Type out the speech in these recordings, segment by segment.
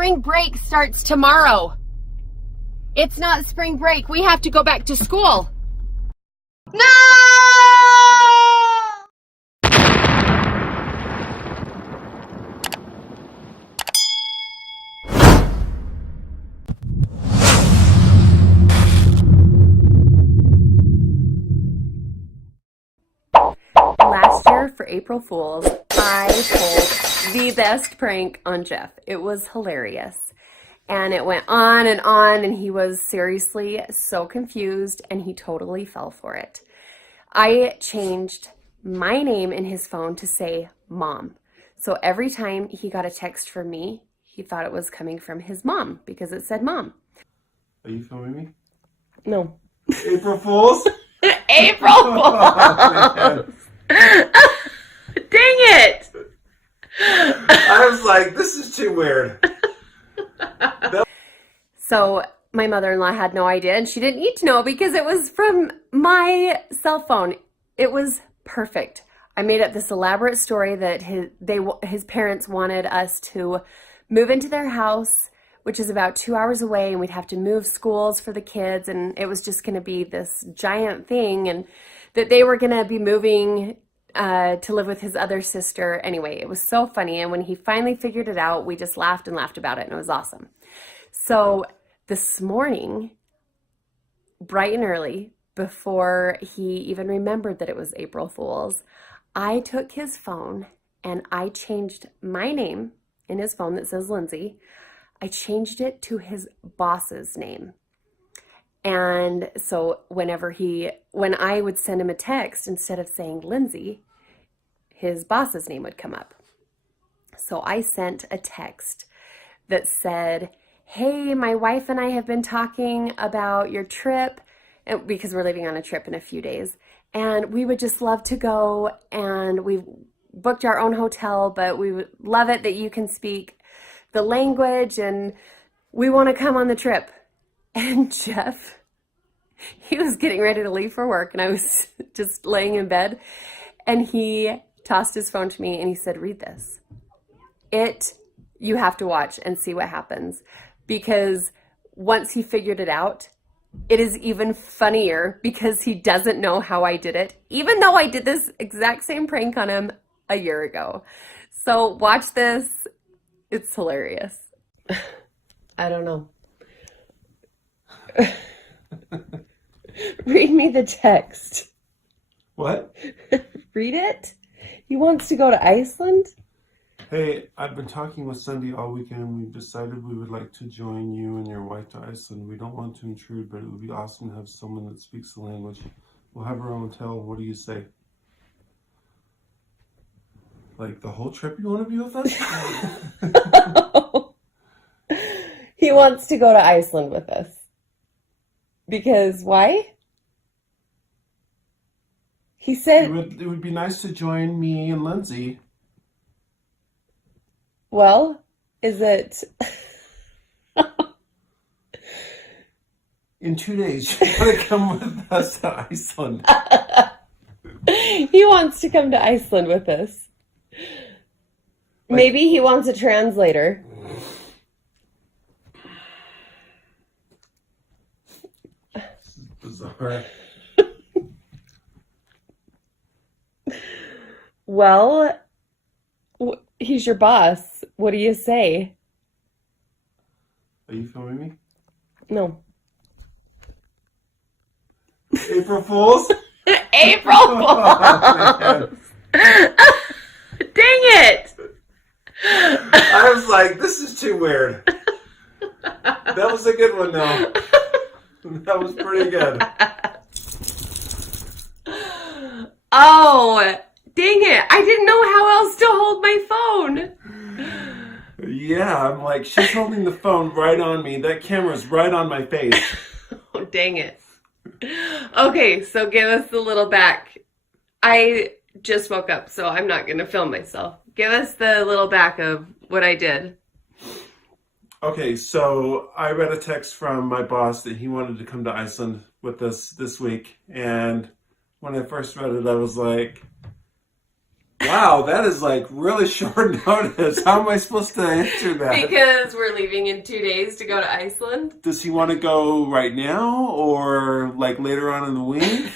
spring break starts tomorrow. It's not spring break. We have to go back to school. No! Last year for April Fool's, I pulled the best prank on Jeff. It was hilarious. And it went on, and he was seriously so confused, and he totally fell for it. I changed my name in his phone to say Mom. So every time he got a text from me, he thought it was coming from his mom because it said Mom. Are you filming me? No. April Fools? April Fools! Dang it! I was like, this is too weird. So my mother-in-law had no idea, and she didn't need to know because it was from my cell phone. It was perfect. I made up this elaborate story that his parents wanted us to move into their house, which is about 2 hours away, and we'd have to move schools for the kids, and it was just going to be this giant thing, and that they were going to be moving to live with his other sister. Anyway, it was so funny, and when he finally figured it out, we just laughed and laughed about it, and it was awesome. So this morning, bright and early, before he even remembered that it was April Fool's, I took his phone and I changed my name in his phone that says Lyndzi. I changed it to his boss's name. And so when I would send him a text, instead of saying Lyndzi, his boss's name would come up. So I sent a text that said, hey, my wife and I have been talking about your trip, because we're leaving on a trip in a few days, and we would just love to go, and we've booked our own hotel, but we would love it that you can speak the language, and we want to come on the trip. And Jeff, he was getting ready to leave for work, and I was just laying in bed, and he tossed his phone to me, and he said, read this. You have to watch and see what happens. Because once he figured it out, it is even funnier because he doesn't know how I did it, even though I did this exact same prank on him a year ago. So watch this. It's hilarious. I don't know. Read me the text. What? Read it? He wants to go to Iceland? Hey, I've been talking with Cindy all weekend, and we've decided we would like to join you and your wife to Iceland. We don't want to intrude, but it would be awesome to have someone that speaks the language. We'll have our own hotel. What do you say? Like the whole trip you want to be with us? He wants to go to Iceland with us. Because why? He said... It would be nice to join me and Lyndzi. Well, is it... In 2 days, you gotta come with us to Iceland. He wants to come to Iceland with us. Maybe he wants a translator. This is bizarre. Well, he's your boss. What do you say? Are you filming me? No. April Fools? April Fools! Dang it! I was like, this is too weird. That was a good one, though. That was pretty good. Oh, dang it. I didn't know how else to hold my phone. Yeah, I'm like, she's holding the phone right on me. That camera's right on my face. Oh, dang it. Okay, so give us the little back. I just woke up, so I'm not going to film myself. Give us the little back of what I did. Okay, so I read a text from my boss that he wanted to come to Iceland with us this week. And when I first read it, I was like, Wow, that is like really short notice. How am I supposed to answer that? Because we're leaving in 2 days to go to Iceland. Does he want to go right now or like later on in the week?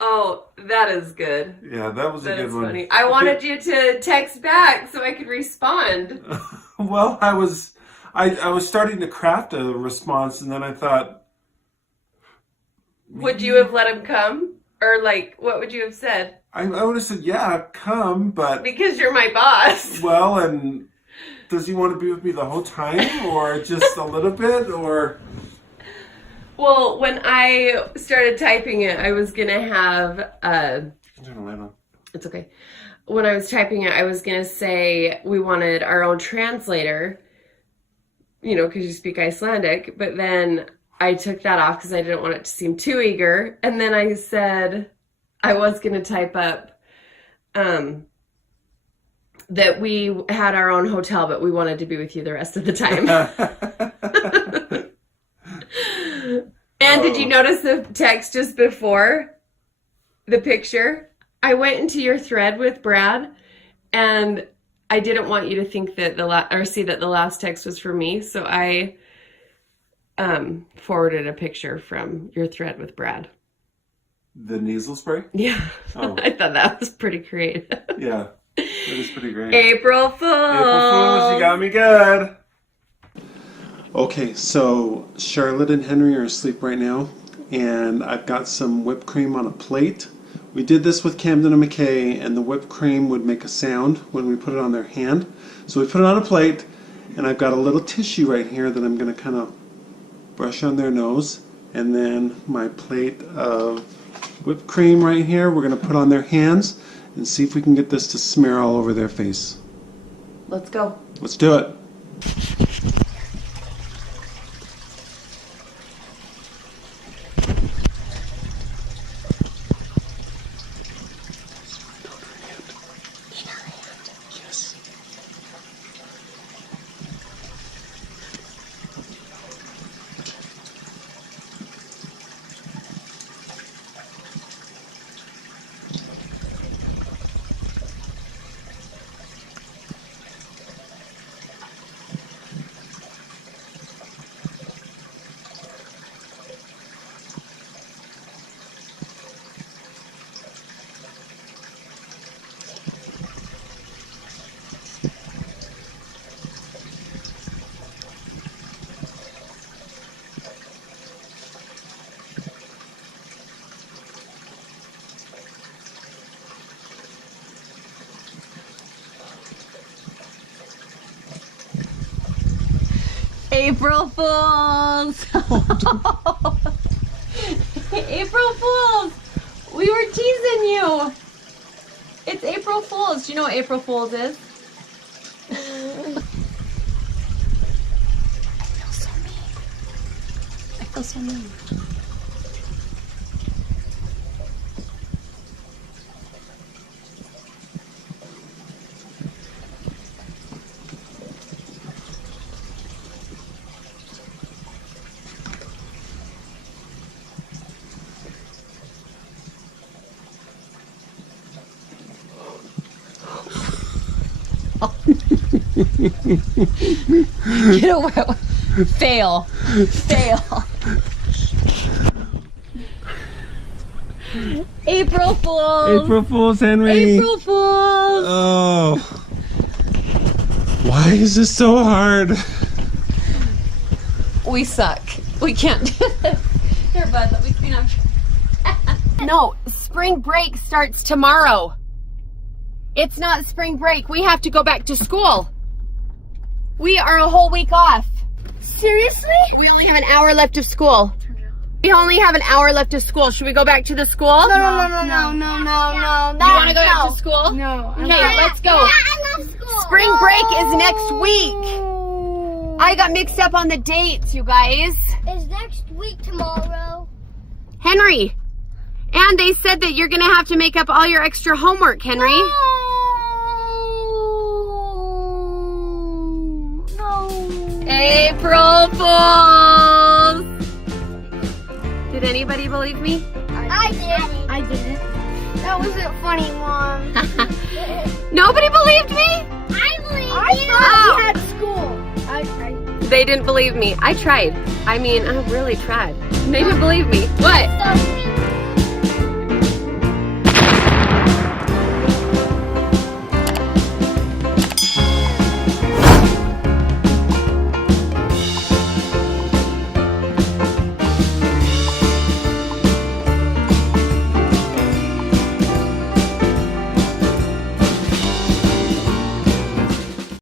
Oh, that is good. Yeah, that was a good one. Funny. I wanted you to text back so I could respond. Well, I was starting to craft a response, and then I thought, would you have let him come? Or like, what would you have said? I would have said, yeah, come, but... Because you're my boss. Well, and does he want to be with me the whole time, or just a little bit, or... Well, when I started typing it, I was going to have... You can turn the light on. It's okay. When I was typing it, I was going to say we wanted our own translator, you know, because you speak Icelandic, but then I took that off because I didn't want it to seem too eager. And then I said I was going to type up that we had our own hotel, but we wanted to be with you the rest of the time. And did you notice the text just before the picture? I went into your thread with Brad, and I didn't want you to think that see that the last text was for me, so I forwarded a picture from your thread with Brad. The nasal spray? Yeah. Oh. I thought that was pretty creative. Yeah, that is pretty great. April Fools! April Fools, you got me good. Okay, so Charlotte and Henry are asleep right now, and I've got some whipped cream on a plate. We did this with Camden and McKay, and the whipped cream would make a sound when we put it on their hand. So we put it on a plate, and I've got a little tissue right here that I'm going to kind of brush on their nose, and then my plate of whipped cream right here we're going to put on their hands and see if we can get this to smear all over their face. Let's go. Let's do it. April Fools! April Fools! We were teasing you! It's April Fools. Do you know what April Fools is? I feel so mean. Get away. Fail. Fail. April Fools. April Fools, Henry. April Fools. Oh. Why is this so hard? We suck. We can't do this. Here, bud, let me clean up. No, spring break starts tomorrow. It's not spring break. We have to go back to school. We are a whole week off. Seriously? We only have an hour left of school. We only have an hour left of school. Should we go back to the school? No. You want to go back to school? No. Okay, let's go. I love school. Spring break is next week. I got mixed up on the dates, you guys. Is next week tomorrow? Henry. And they said that you're going to have to make up all your extra homework, Henry. No. April Fools! Did anybody believe me? I did. I didn't. That wasn't funny, Mom. Nobody believed me? I believe I you. thought we had school. They didn't believe me. I tried. I mean, I really tried. They didn't believe me. What? So